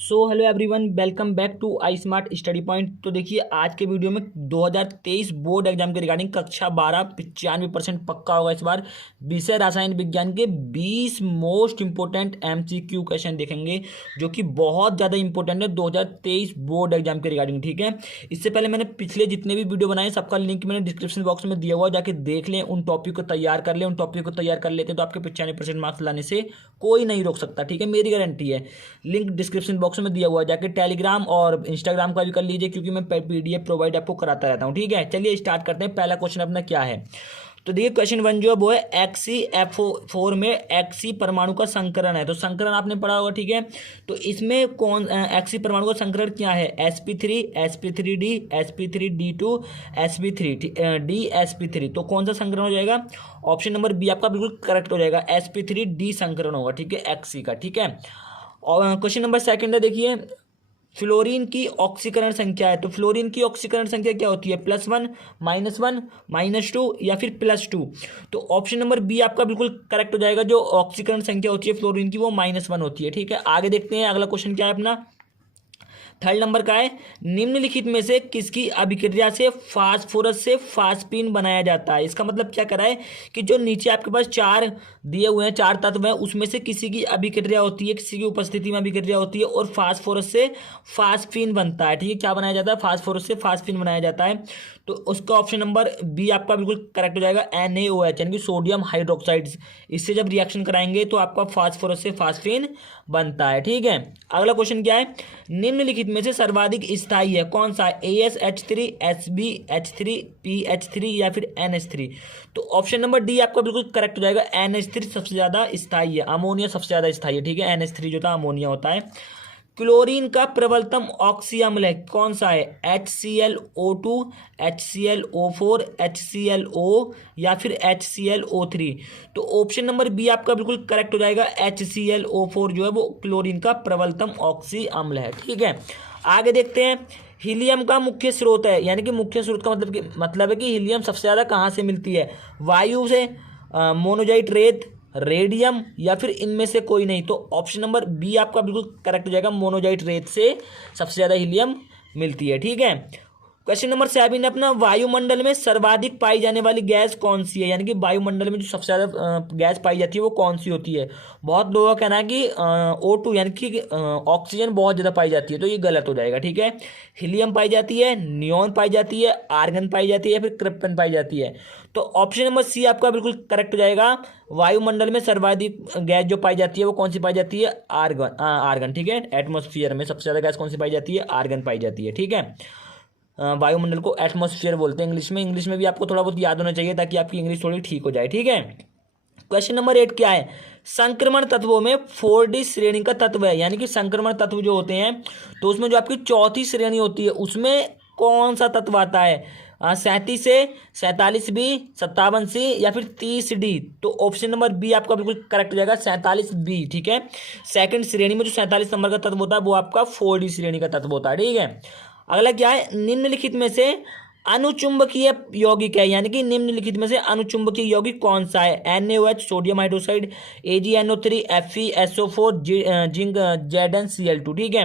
So hello everyone, welcome back to I smart study point. तो देखिए आज के वीडियो में 2023 बोर्ड एग्जाम के रिगार्डिंग कक्षा 12 95% पक्का होगा इस बार। विषय रसायन विज्ञान के 20 मोस्ट इंपोर्टेंट एमसीक्यू क्वेश्चन देखेंगे जो कि बहुत ज़्यादा इंपॉर्टेंट है 2023 बोर्ड एग्जाम के रिगार्डिंग। ठीक है, इससे पहले मैंने पिछले जितने भी वीडियो बनाए सबका लिंक मैंने डिस्क्रिप्शन बॉक्स में दिया हुआ, जाके देख लें, उन टॉपिक को तैयार कर लें। उन टॉपिक को तैयार कर लेते हैं तो आपके 95% मार्क्स लाने से कोई नहीं रोक सकता। ठीक है, मेरी गारंटी है। लिंक डिस्क्रिप्शन बॉक्स में दिया हुआ है, जाके टेलीग्राम और इंस्टाग्राम का भी कर लीजिए क्योंकि मैं पीडीएफ प्रोवाइड आपको कराता रहता हूँ। ठीक है, चलिए स्टार्ट करते हैं। पहला क्वेश्चन अपना क्या है, तो देखिए क्वेश्चन 1 जो है वो है XeF4 में Xe परमाणु का संकरण है। तो संकरण आपने पढ़ा होगा। ठीक है, तो इसमें कौन Xe परमाणु का संकरण क्या है? sp3 sp3d sp3d2 sp3d sp3। तो कौन सा संकरण हो जाएगा? ऑप्शन नंबर बी आपका बिल्कुल करेक्ट हो जाएगा, sp3d संकरण होगा। ठीक है, Xe का। ठीक है, और क्वेश्चन नंबर सेकंड है, देखिए फ्लोरीन की ऑक्सीकरण संख्या है। तो फ्लोरीन की ऑक्सीकरण संख्या क्या होती है? +1 -1 -2 या फिर +2। तो ऑप्शन नंबर बी आपका बिल्कुल करेक्ट हो जाएगा। जो ऑक्सीकरण संख्या होती है फ्लोरीन की वो -1 होती है। ठीक है, आगे देखते हैं अगला क्वेश्चन क्या है अपना। थर्ड नंबर का है, निम्नलिखित में से किसकी अभिक्रिया से फास्फोरस से फास्फीन बनाया जाता है? इसका मतलब क्या करा है कि जो नीचे आपके पास चार दिए हुए हैं, चार तत्व हैं, उसमें से किसी की अभिक्रिया होती है, किसी की उपस्थिति में अभिक्रिया होती है और फास्फोरस से फास्फीन बनता है। ठीक है, क्या बनाया जाता है? फास्फोरस से फास्फीन बनाया जाता है। तो उसका ऑप्शन नंबर बी आपका बिल्कुल करेक्ट हो जाएगा, NaOH यानी कि सोडियम हाइड्रोक्साइड। इससे जब रिएक्शन कराएंगे तो आपका फास्फोरस से फास्फीन बनता है। ठीक है, अगला क्वेश्चन क्या है, निम्नलिखित में से सर्वाधिक स्थायी है कौन सा? AsH3 SbH3 PH3 या फिर NH3। तो ऑप्शन नंबर डी आपका बिल्कुल करेक्ट हो जाएगा, NH3 सबसे ज्यादा स्थायी है। अमोनिया सबसे ज्यादा स्थायी है। ठीक है, NH3 जो था अमोनिया होता है। क्लोरीन का प्रबलतम ऑक्सी अम्ल है कौन सा है? HClO2 HClO4 HClO या फिर HClO3। तो ऑप्शन नंबर बी आपका बिल्कुल करेक्ट हो जाएगा, HClO4 जो है वो क्लोरीन का प्रबलतम ऑक्सी अम्ल है। ठीक है, आगे देखते हैं। हीलियम का मुख्य स्रोत है, यानी कि मुख्य स्रोत का मतलब है कि हीलियम सबसे ज्यादा कहाँ से मिलती है? वायु से, मोनोजाइट रेत, रेडियम या फिर इनमें से कोई नहीं। तो ऑप्शन नंबर बी आपका बिल्कुल करेक्ट हो जाएगा, मोनोजाइट रेत से सबसे ज्यादा हीलियम मिलती है। ठीक है, क्वेश्चन नंबर 7 अपना, वायुमंडल में सर्वाधिक पाई जाने वाली गैस कौन सी है? यानी कि वायुमंडल में जो सबसे ज्यादा गैस पाई जाती है वो कौन सी होती है? बहुत लोगों का कहना है कि O2 यानी कि ऑक्सीजन बहुत ज्यादा पाई जाती है, तो ये गलत हो जाएगा। ठीक है, हीलियम पाई जाती है, नियॉन पाई जाती है, आर्गन पाई जाती है या फिर क्रिप्टन पाई जाती है। तो ऑप्शन नंबर सी आपका बिल्कुल करेक्ट हो जाएगा, वायुमंडल में सर्वाधिक गैस जो पाई जाती है वो कौन सी पाई जाती है? आर्गन। ठीक है, एटमॉस्फेयर में सबसे ज्यादा गैस कौन सी पाई जाती है? आर्गन पाई जाती है। ठीक है, वायुमंडल को एटमॉस्फेयर बोलते हैं इंग्लिश में भी आपको थोड़ा बहुत याद होना चाहिए ताकि आपकी इंग्लिश थोड़ी ठीक हो जाए। ठीक है, क्वेश्चन नंबर 8 क्या है, संक्रमण तत्वों में 4D श्रेणी का तत्व है। यानी कि संक्रमण तत्व जो होते हैं तो उसमें जो आपकी चौथी श्रेणी होती है उसमें कौन सा तत्व आता है? 37 A 47B 57C या फिर 30D। तो ऑप्शन नंबर बी आपका बिल्कुल करेक्ट हो जाएगा, 47B। ठीक है, सेकंड श्रेणी में जो 47 नंबर का तत्व होता है वो आपका 4D श्रेणी का तत्व होता है। ठीक है, अगला क्या है, निम्नलिखित में से अनुचुंबकीय यौगिक है। यानी कि निम्नलिखित में से अनुचुंबकीय यौगिक कौन सा है? NaOH sodium hydroxide, AgNO3 FeSO4 zinc ZnCl2। ठीक है,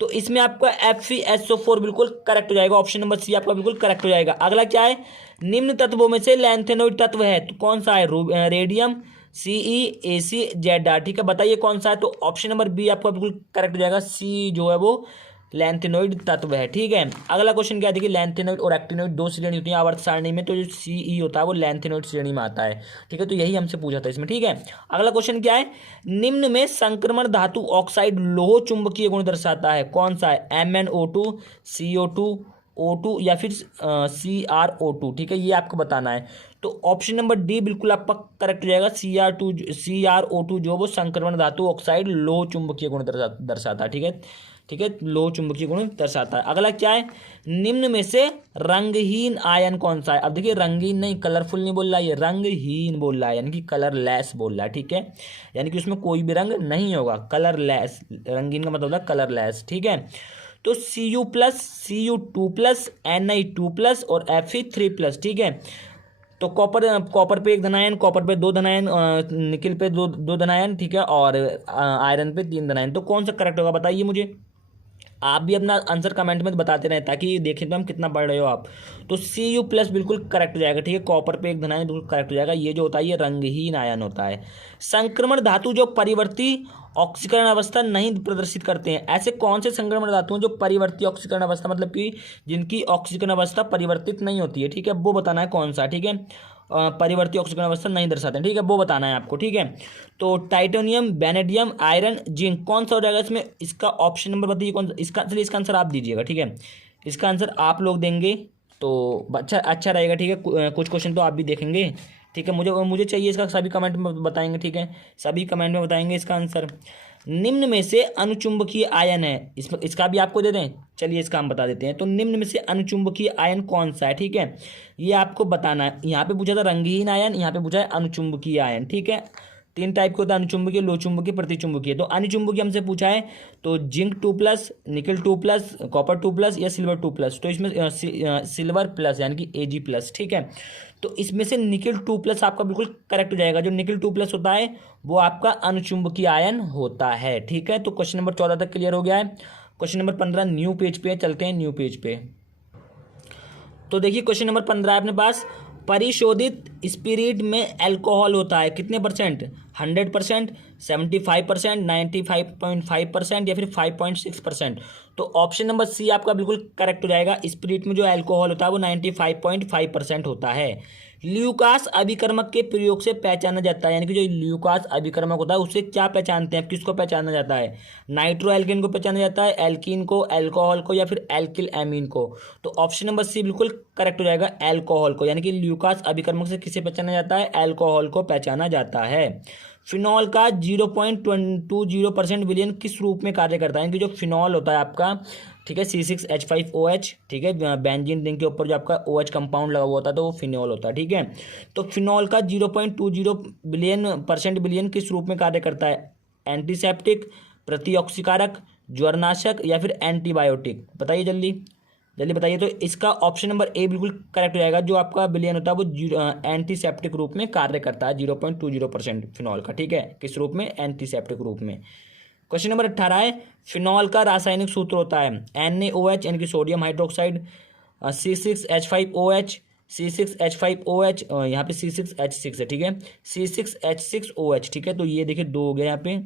तो इसमें आपका FeSO4 बिल्कुल करेक्ट हो जाएगा, ऑप्शन नंबर सी आपका बिल्कुल करेक्ट हो जाएगा। अगला क्या है, निम्न तत्वों में से लैंथेनोइड तत्व है तो कौन सा है? Radium CeAcZr। ठीक है, बताइए कौन सा है? तो ऑप्शन नंबर बी आपका बिल्कुल करेक्ट हो जाएगा, सी जो है वो लैंथेनोइड तत्व है। ठीक है, अगला क्वेश्चन क्या है, देखिए लैंथेनोइड और एक्टिनोइड दो श्रेणी होती है आवर्त सारणी में, तो जो CE होता है वो लैंथेनोइड श्रेणी में आता है। ठीक है, तो यही हमसे पूछा था इसमें। ठीक है, अगला क्वेश्चन क्या है, निम्न में संक्रमण धातु ऑक्साइड लोह चुंबकीय गुण दर्शाता है कौन सा है? MnO2 CO2 O2 या फिर CrO2। ठीक है, ये आपको बताना है। तो ऑप्शन नंबर डी बिल्कुल आपका करेक्ट हो जाएगा, CrO2 जो वो संक्रमण धातु ऑक्साइड लोह चुंबकीय गुण दर्शाता है। ठीक है, ठीक है, लोह चुंबकीय गुण दर्शाता है। अगला क्या है, निम्न में से रंगहीन आयन कौन सा है? अब देखिए रंगीन नहीं, कलरफुल नहीं बोल रहा है, ये रंगहीन बोल रहा है यानी कि कलरलेस बोल रहा है। ठीक है, यानी कि उसमें कोई भी रंग नहीं होगा, कलरलेस। रंगीन का मतलब है कलरलेस। ठीक है, तो Cu+, Cu2+, Ni2+ और Fe3+। ठीक है, तो कॉपर पे 1 धनायन, कॉपर पे 2 धनायन, निकिल पे दो धनायन, ठीक है, और आयरन पे 3 धनायन। तो कौन सा करेक्ट होगा बताइए मुझे। आप भी अपना आंसर कमेंट में बताते रहें ताकि देखें तो हम कितना पढ़ रहे हो आप। तो Cu+ बिल्कुल करेक्ट हो जाएगा, ठीक है। कॉपर पे 1 धनायन बिल्कुल करेक्ट हो जाएगा। ये जो होता है ये रंगहीन आयन होता है। संक्रमण धातु जो परिवर्ती ऑक्सीकरण अवस्था नहीं प्रदर्शित करते हैं, ऐसे कौन से संक्रमण धातु हैं जो परिवर्ती ऑक्सीकरण अवस्था मतलब कि जिनकी ऑक्सीकरण अवस्था परिवर्तित नहीं होती है, ठीक है, वो बताना है कौन सा, ठीक है। परिवर्ती ऑक्सीकरण अवस्था नहीं दर्शाते हैं, ठीक है, वो बताना है आपको, ठीक है। तो टाइटेनियम, वेनेडियम, आयरन, जिंक, कौन सा हो जाएगा इसमें? इसका ऑप्शन नंबर बताइए कौन सा इसका। चलिए इसका आंसर आप दीजिएगा, ठीक है। इसका आंसर आप लोग देंगे तो अच्छा रहेगा, ठीक है। कुछ क्वेश्चन तो आप भी देखेंगे, ठीक है। मुझे चाहिए इसका, सभी कमेंट में बताएंगे, ठीक है, सभी कमेंट में बताएंगे इसका आंसर। निम्न में से अनुचुंबकीय आयन है, इसका भी आपको दे दें। चलिए इसका हम बता देते हैं। तो निम्न में से अनुचुंबकीय आयन कौन सा है, ठीक है, ये आपको बताना है। यहाँ पे पूछा था रंगहीन आयन, यहाँ पे पूछा है अनुचुंबकीय आयन, ठीक है। 3 टाइप के होता है, अनुचुंबकीय, लो चुंबकीय, प्रतिचुंबकीय। तो अनुचुंबकीय हमसे पूछा है तो जिंक 2+, निकल 2+, कॉपर 2+ या सिल्वर 2+। तो इसमें सिल्वर प्लस यानी कि Ag+, ठीक है। तो इसमें से निकल 2+ आपका बिल्कुल करेक्ट हो जाएगा। जो निकल 2+ होता है वो आपका अनुचुंबकीय आयन होता है, ठीक है। तो क्वेश्चन नंबर 14 तक क्लियर हो गया है। क्वेश्चन नंबर 15 न्यू पेज पे चलते हैं, न्यू पेज पे। तो देखिए क्वेश्चन नंबर 15 है अपने पास। परिशोधित स्पिरिट में अल्कोहल होता है कितने %? 100%, 75%, 95.5% या फिर 5.6%। तो ऑप्शन नंबर सी आपका बिल्कुल करेक्ट हो जाएगा। स्पिरिट में जो अल्कोहल होता है वो 95.5% होता है। ल्यूकास अभिकर्मक के प्रयोग से पहचाना जाता है, यानी कि जो ल्यूकास अभिकर्मक होता है उससे क्या पहचानते हैं, किसको पहचाना जाता है? नाइट्रो एल्केन को पहचाना जाता है, एल्कीन को, अल्कोहल को, या फिर एल्किल एमीन को। तो ऑप्शन नंबर सी बिल्कुल करेक्ट हो जाएगा, अल्कोहल को। यानी कि ल्यूकास अभिकर्मक से किसे पहचाना जाता है? अल्कोहल को पहचाना जाता है। फिनॉल का 0.20% विलयन किस रूप में कार्य करता है? यानी कि जो फिनॉल होता है आपका, ठीक है, C6H5OH, ठीक है, बेंजीन रिंग के ऊपर जो आपका OH कंपाउंड लगा हुआ होता है तो वो फिनॉल होता है, ठीक है। तो फिनॉल का 0.20% विलयन किस रूप में कार्य करता है? एंटीसेप्टिक, प्रतिऑक्सीकारक, ज्वरनाशक या फिर एंटीबायोटिक? बताइए जल्दी जल्दी बताइए। तो इसका ऑप्शन नंबर ए बिल्कुल करेक्ट हो जाएगा। जो आपका विलयन होता है वो एंटीसेप्टिक रूप में कार्य करता है, 0.20% फिनॉल का, ठीक है। किस रूप में? एंटीसेप्टिक रूप में। क्वेश्चन नंबर 18 है। फिनॉल का रासायनिक सूत्र होता है NaOH यानी कि सोडियम हाइड्रोक्साइड, C6H5OH, C6H5OH, यहाँ पे C6H6 है, ठीक है, C6H6OH, ठीक है। तो ये देखिए 2 हो गया, यहाँ पे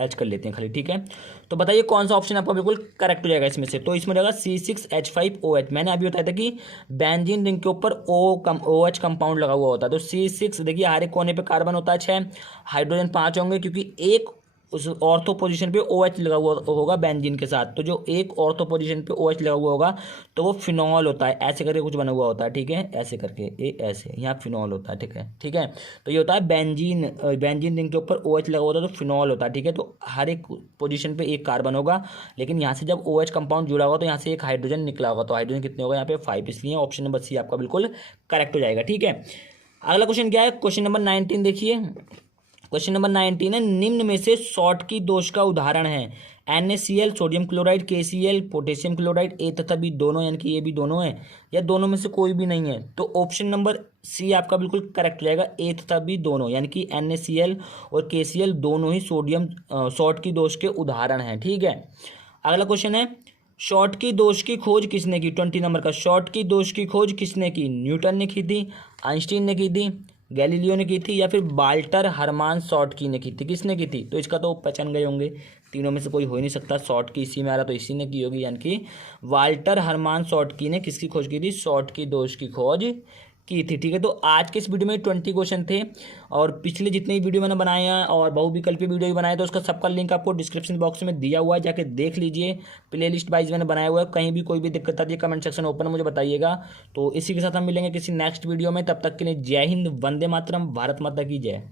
H कर लेते हैं खाली, ठीक है। तो बताइए कौन सा ऑप्शन आपका बिल्कुल करेक्ट हो जाएगा इसमें से। तो इसमें रहेगा C6H5OH। मैंने अभी बताया था कि बेंजीन रिंग के ऊपर OH कंपाउंड लगा हुआ होता है। तो C6 देखिए हर एक कोने पे कार्बन होता है 6, हाइड्रोजन 5 होंगे क्योंकि एक उस ऑर्थो पोजीशन पे OH लगा हुआ होगा बेंजीन के साथ। तो जो एक ऑर्थो पोजीशन पे OH लगा हुआ होगा तो वो फिनॉल होता है, ऐसे करके कुछ बना हुआ होता है, ठीक है, ऐसे करके, ये ऐसे यहाँ फिनॉल होता है, ठीक है, ठीक है। तो ये होता है बेंजीन रिंग के ऊपर OH लगा हुआ होता है तो फिनॉल होता है, ठीक है। तो हर एक पोजीशन पे एक कार्बन होगा, लेकिन यहाँ से जब OH कंपाउंड जुड़ा होगा तो यहाँ से एक हाइड्रोजन निकला होगा। तो हाइड्रोजन कितने होगा यहाँ पे? 5, इसलिए ऑप्शन नंबर सी आपका बिल्कुल करेक्ट हो जाएगा, ठीक है। अगला क्वेश्चन क्या है? क्वेश्चन नंबर 19 देखिए। क्वेश्चन नंबर 19 है। निम्न में से शॉर्टकी दोष का उदाहरण है NaCl, sodium chloride, KCl, potassium chloride. A तथा बी दोनों, यानी कि ये भी दोनों है, या दोनों में से कोई भी नहीं है? तो ऑप्शन नंबर सी आपका बिल्कुल करेक्ट हो जाएगा, ए तथा बी दोनों, यानी कि NaCl और KCl दोनों ही सोडियम शॉर्टकी दोष के उदाहरण हैं, ठीक है। अगला क्वेश्चन है। शॉर्टकी दोष की खोज किसने की? 20 नंबर का। शॉर्टकी दोष की खोज किसने की? न्यूटन ने की थी, आइंस्टीन ने की थी, गैलीलियो ने की थी, या फिर वाल्टर हरमान शॉर्टकी ने की थी? किसने की थी? तो इसका तो पहचान गए होंगे, तीनों में से कोई हो ही नहीं सकता। शॉर्टकी इसी में आ रहा तो इसी ने की होगी, यानी कि वाल्टर हरमान शॉर्टकी ने किसकी खोज की थी? शॉर्टकी दोष की खोज की थी, ठीक है। तो आज के इस वीडियो में 20 क्वेश्चन थे, और पिछले जितने वीडियो मैंने बनाए हैं और बहुविकल्पी वीडियो भी बनाए तो उसका सबका लिंक आपको डिस्क्रिप्शन बॉक्स में दिया हुआ है, जाके देख लीजिए। प्ले लिस्ट वाइज मैंने बनाया हुआ है। कहीं भी कोई भी दिक्कत आती है कमेंट सेक्शन ओपन मुझे बताइएगा। तो इसी के साथ हम मिलेंगे किसी नेक्स्ट वीडियो में, तब तक के लिए जय हिंद, वंदे मातरम, भारत माता की जय।